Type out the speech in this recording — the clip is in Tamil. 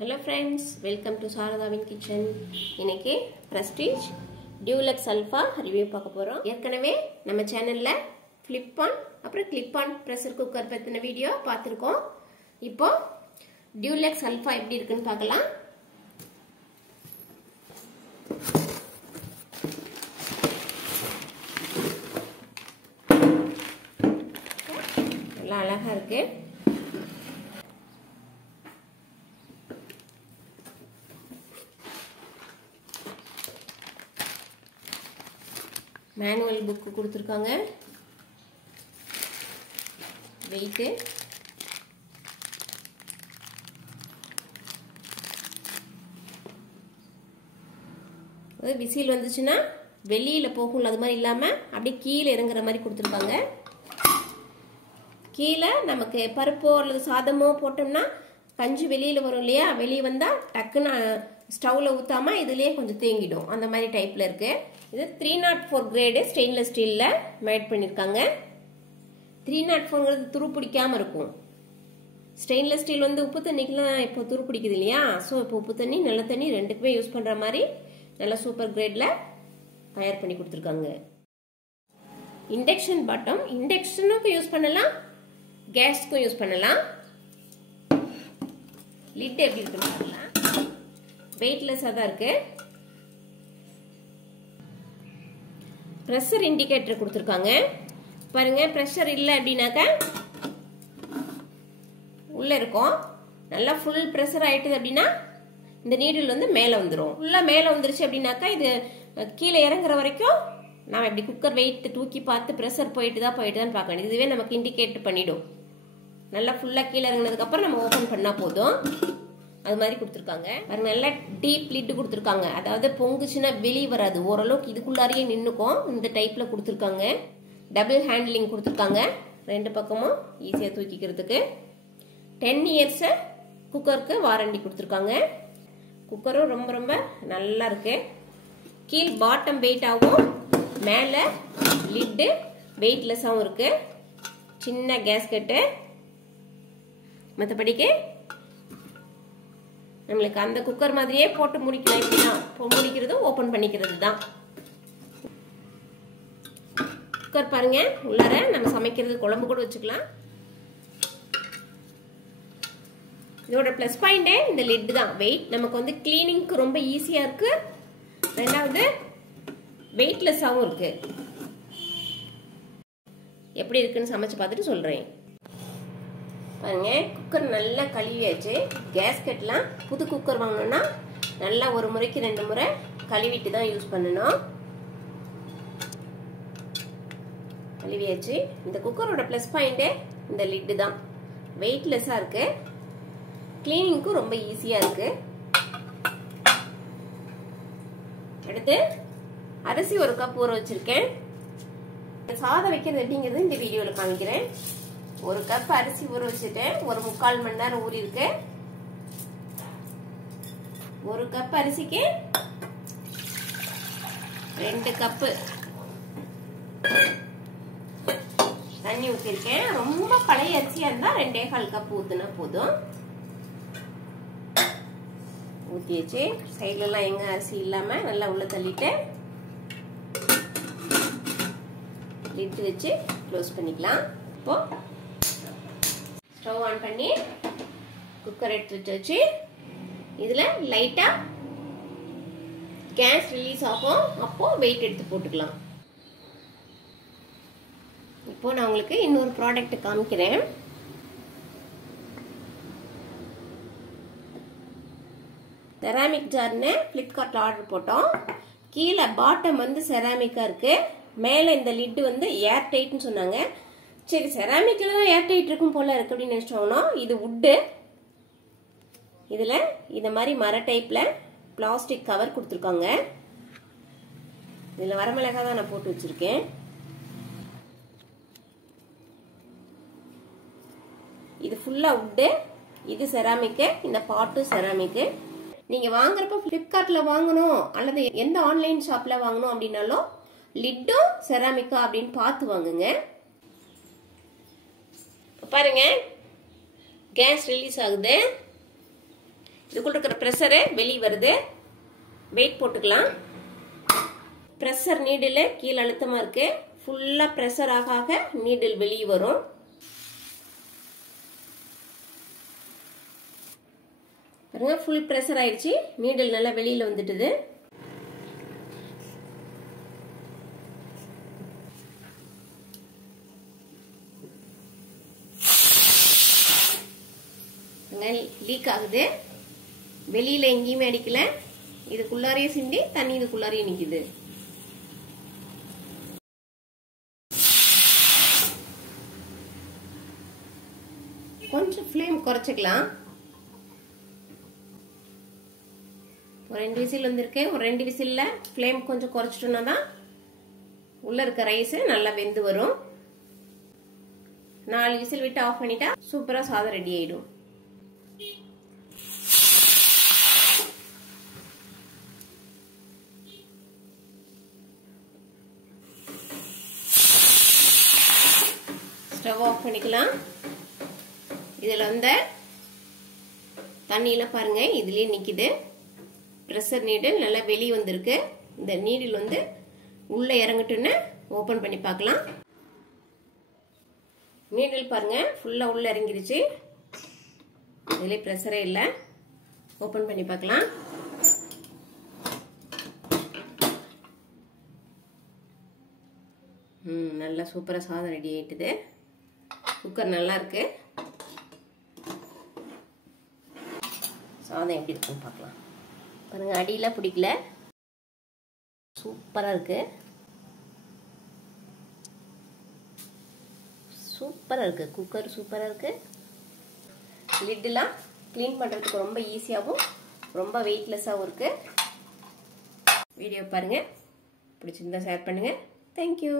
Hello friends, welcome to Saradhavin Kitchen. இன்னைக்கு Prestige Dulux Alpha review பார்க்க போறோம். ஏற்கனவே நம்ம சேனல்ல flip on அப்புறம் clip on pressure cooker பத்தின வீடியோ பார்த்திருக்கோம். இப்போ Dulux Alpha எப்படி இருக்குன்னு பார்க்கலாம். நல்லா அழகா இருக்கு. மேனுவல் புக் கொடுத்திருக்காங்க. வெயிட் விசில் வந்துச்சுன்னா வெளியில போகும், அது மாதிரி இல்லாம அப்படியே கீழே இறங்குற மாதிரி கொடுத்திருக்காங்க. கீழே நமக்கு பருப்போ அல்லது சாதமோ போட்டோம்னா கஞ்சி வெளியில வரும் இல்லையா, வெளியே வந்தா டக்குன்னு ஸ்டவ்ல ஊத்தாம இதுலயே கொஞ்சம் தேங்கிடும். அந்த மாதிரி டைப்ல இருக்கு. இது 304 கிரேடு ஸ்டெயின்லெஸ் ஸ்டீல்ல மேட் பண்ணிருக்காங்க. 304 துரு பிடிக்காம இருக்கும். ஸ்டெயின்லெஸ் ஸ்டீல் வந்து உப்பு தண்ணிக்கெல்லாம் இப்போ துரு பிடிக்குது இல்லையா, ஸோ இப்போ உப்பு தண்ணி நல்ல தண்ணி ரெண்டுக்குமே யூஸ் பண்ற மாதிரி நல்ல சூப்பர் கிரேட்ல தயார் பண்ணி கொடுத்துருக்காங்க. இண்டக்ஷன் பாட்டம், இண்டக்ஷனுக்கும் யூஸ் பண்ணலாம், கேஸ்க்கும் யூஸ் பண்ணலாம். லிட் எப்படி இருக்குன்னு பார்க்கலாம். வெயிட்லெஸ்ஸா தான் இருக்கு. பிரஷர் இண்டிகேட்டர் கொடுத்திருக்காங்க. பாருங்க, பிரஷர் இல்லை அப்படின்னாக்கா உள்ள இருக்கும். நல்லா ஃபுல் பிரஷர் ஆயிட்டுது அப்படின்னா இந்த நீடில் வந்து மேலே வந்துடும். ஃபுல்லா மேலே வந்துருச்சு அப்படின்னாக்கா இது கீழே இறங்குற வரைக்கும் நாம இப்படி குக்கர் வெயிட் தூக்கி பார்த்து பிரஷர் போயிட்டுதான் பார்க்க வேண்டியது. இதுவே நமக்கு இண்டிகேட் பண்ணிடும். நல்லா ஃபுல்லா கீழே இறங்கினதுக்கு அப்புறம் நம்ம ஓபன் பண்ணா போதும். அது மாதிரி கொடுத்துருக்காங்க. பாருங்க, நல்லா டீப் லிட் கொடுத்துருக்காங்க. அதாவது பொங்குச்சுன்னா வெளியே வராது, ஓரளவுக்கு இதுக்குள்ளாரையே நின்னுக்கும். இந்த டைப்ல கொடுத்துருக்காங்க. டபுள் ஹேண்ட்லிங் கொடுத்துருக்காங்க. ரெண்டு பக்கமும் ஈஸியா தூக்கிக்கிறதுக்கு. 10 இயர்ஸ் குக்கருக்கு வாரண்டி கொடுத்துருக்காங்க. குக்கரும் ரொம்ப ரொம்ப நல்லா இருக்கு. கீழ் பாட்டம் வெயிட்டாகவும் மேல லிட்டு வெயிட்லெஸ்ஸாகவும் இருக்கு. சின்ன கேஸ்கெட்டு. மற்றபடிக்கு நம்மளுக்கு அந்த குக்கர் மாதிரியே போட்டு முடிக்கலாம். இப்படிதான் முடிக்கிறது, ஓபன் பண்ணிக்கிறது தான். குக்கர் பாருங்க, உள்ளார நம்ம சமைக்கிறது குழம்பு கூட வச்சுக்கலாம். இதோட பிளஸ் பாயிண்டே இந்த லிட் தான். வெயிட் நமக்கு வந்து கிளீனிங்க்கு ரொம்ப ஈஸியா இருக்கு. ரெண்டாவது வெயிட்லெஸ்ஸாகவும் இருக்கு. எப்படி இருக்குன்னு சமைச்சு பார்த்துட்டு சொல்றேன். பாருங்க, குக்கர் நல்லா கழுவியாச்சு. கேஸ்கெட்லாம் புது குக்கர் வாங்கணும்னா நல்லா ஒரு முறைக்கு 2 முறை கழுவிட்டு தான் யூஸ் பண்ணணும். கழுவியாச்சு. இந்த குக்கரோட பிளஸ் பாயிண்டே இந்த லிட் தான். வெயிட்லெஸ்ஸா இருக்கு. கிளீனிங்க்கும் ரொம்ப ஈஸியா இருக்கு. அடுத்து அரிசி 1 கப் ஊற வச்சிருக்கேன். சாதம் வைக்கிறது எப்படிங்கிறது இந்த வீடியோல காமிக்கிறேன். 1 கப் அரிசி ஊற வச்சுட்டேன். ஒரு 3/4 மணி நேரம் ஊறி இருக்கு. 1 கப் அரிசிக்கு 2 கப்பு தண்ணி ஊத்திருக்கேன். ரொம்ப பழைய அரிசியா இருந்தா 2.25 கப் ஊத்துனா போதும். ஊத்தியாச்சு. சைட்ல எல்லாம் எங்க அரிசி இல்லாம நல்லா உள்ள தள்ளிட்டு லிட் வச்சு க்ளோஸ் பண்ணிக்கலாம். இப்போ ஸ்டவ் ஆன் பண்ணி குக்கர் எடுத்து வச்சு இதுல லைட்டா கேஸ் ரிலீஸ் ஆகும். அப்போ வெயிட் எடுத்து போட்டுக்கலாம். இப்போ நான் உங்களுக்கு இன்னொரு ப்ராடக்ட் காமிக்கிறேன். செராமிக் ஜார்னு பிளிப்கார்ட்ல ஆர்டர் போட்டோம். கீழே பாட்டம் வந்து செராமிக்கா இருக்கு. மேல இந்த லிட் வந்து ஏர் டைட்னு சொன்னாங்க. சரி, செராமிக்ல தான் ஏர் டைட் இருக்கும் போல இருக்கு அப்படின்னு நினைச்சோம். இது வுட்டு. இதுல இந்த மாதிரி மர டைப்ல பிளாஸ்டிக் கவர் கொடுத்துருக்காங்க. இதுல வரமிளகா தான் நான் போட்டு வச்சிருக்கேன். இது ஃபுல்லா வுட்டு. இது செராமிக். இந்த பாட்டு செராமிக். நீங்க வாங்குறப்ப பிளிப்கார்ட்ல வாங்கணும் அல்லது எந்த ஆன்லைன் ஷாப்ல வாங்கணும் அப்படின்னாலும் லிட்டும் செராமிக்கா அப்படின்னு பார்த்து வாங்குங்க. பாருங்க, கேஸ் ரிலீஸ் ஆகுது. இதுக்குள்ள இருக்கிற ப்ரெஷரு வெளியே வருது. வெயிட் போட்டுக்கலாம். ப்ரெஷர் நீடில் கீழே அழுத்தமாக இருக்கு. ஃபுல்லாக ப்ரெஷர் ஆக ஆக நீடில் வெளியே வரும். பாருங்க, ஃபுல் ப்ரெஷர் ஆயிடுச்சு. நீடில் நல்லா வெளியில வந்துட்டுது. லீக் ஆகுது. வெளியில எங்கேயுமே அடிக்கல. இதுக்குள்ளாரையே சிந்தி தண்ணி இதுக்குள்ளாரையே நிக்குது. கொஞ்சம் ஃப்ளேம் குறைச்சிக்கலாம். ஒரு 2 விசில் வந்திருக்கு. ஒரு 2 விசில்ல ஃப்ளேம் கொஞ்சம் குறைச்சிட்டோம்னா தான் உள்ள இருக்க ரைஸ் நல்லா வெந்து வரும். 4 விசில் விட்டு ஆஃப் பண்ணிட்டா சூப்பரா சாதம் ரெடி ஆயிடும். ஸ்டவ் ஆஃப் பண்ணிக்கலாம். இதுல வந்து தண்ணியில பாருங்க இதுலயே நிக்குது. ப்ரெஷர் நீடில் நல்லா வெளியே வந்திருக்கு. இந்த நீடில் வந்து உள்ள இறங்கட்டுன்னு ஓபன் பண்ணி பார்க்கலாம். நீடில் பாருங்க ஃபுல்லா உள்ள இறங்கிருச்சு. இதுல ப்ரெஷரே இல்லை. ஓபன் பண்ணி பார்க்கலாம். நல்லா சூப்பரா சாதம் ரெடி ஆயிட்டுது. குக்கர் நல்லா இருக்கு. சாதம் எப்படி இருக்குன்னு பார்க்கலாம். பாருங்க, அடியில பிடிக்கல. சூப்பரா இருக்கு. சூப்பரா இருக்கு. குக்கர் சூப்பரா இருக்கு. லிட்டெல்லாம் க்ளீன் பண்றதுக்கு ரொம்ப ஈஸியாகவும் ரொம்ப வெயிட்லெஸ்ஸாகவும் இருக்கு. வீடியோ பாருங்க, பிடிச்சிருந்தா ஷேர் பண்ணுங்க. தேங்க்யூ.